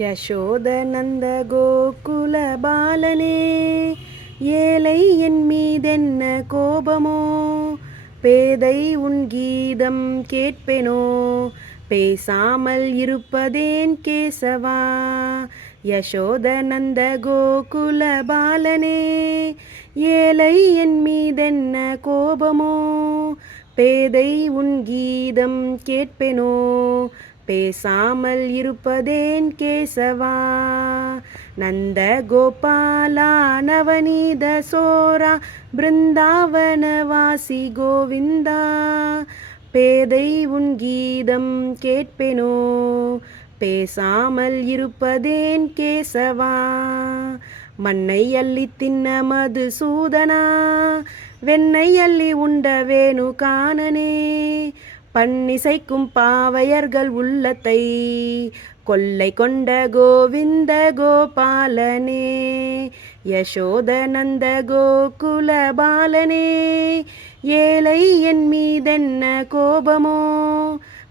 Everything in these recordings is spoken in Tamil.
யசோதநந்த கோகுல பாலனே, ஏழை என் மீதென்ன கோபமோ? பேதை உன் கீதம் கேட்பேனோ? பேசாமல் இருப்பதேன் கேசவா? யசோதநந்த கோகுல பாலனே, ஏழை என் மீதென்ன கோபமோ? பேதை உன் கீதம் கேட்பேனோ? பேசாமல் இருப்பதேன் கேசவா? நந்த கோபாலா நவநீத சோரா பிருந்தாவனவாசி கோவிந்தா, பேதை உன் கீதம் கேட்பேனோ? பேசாமல் இருப்பதேன் கேசவா? மண்ணை அள்ளி தின்ன மதுசூதனா, வெண்ணை அள்ளி உண்ட வேணு காணனே, பன்னிசைக்கும் பாவையர்கள் உள்ளத்தை கொள்ளை கொண்ட கோவிந்த கோபாலனே. யசோதநந்த கோகுல பாலனே, ஏழை என் மீதென்ன கோபமோ?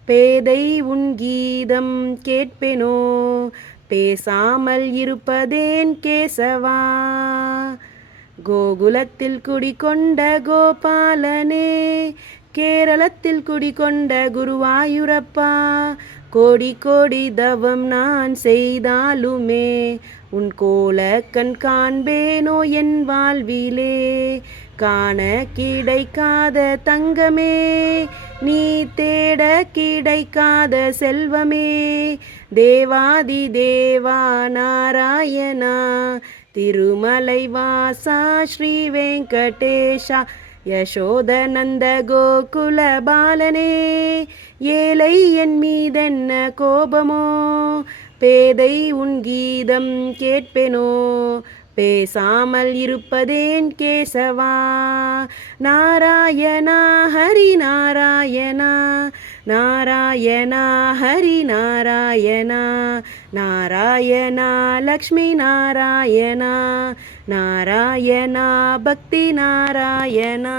பேதை உன் கீதம் கேட்பேனோ? பேசாமல் இருப்பதேன் கேசவா? கோகுலத்தில் குடிகொண்ட கோபாலனே, கேரளத்தில் குடிகொண்ட குருவாயூரப்பா, கோடி கோடி தவம் நான் செய்தாலுமே உன் கோலக்கண் காண்பேனோ என் வாழ்விலே? காண கிடைக்காத தங்கமே, நீ தேட கிடைக்காத செல்வமே, தேவாதி தேவா நாராயணா, திருமலை வாசா ஸ்ரீ வெங்கடேஷா. யசோதநந்த கோகுல பாலனே, ஏழை என் மீதென்ன கோபமோ? பேதை உன் கீதம் கேட்பேனோ? பேசாமல் இருப்பதேன் கேசவா? நாராயணா ஹரி நாராயணா, நாராயணா ஹரி நாராயணா, நாராயணா லக்ஷ்மி நாராயணா, நாராயணா பக்தி நாராயணா.